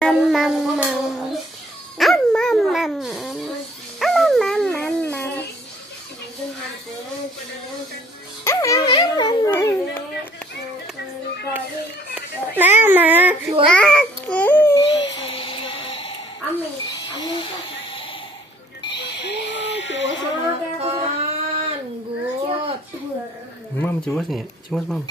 Mama, aku. Makan, good. Mam, ciumas nih, ciumas mam.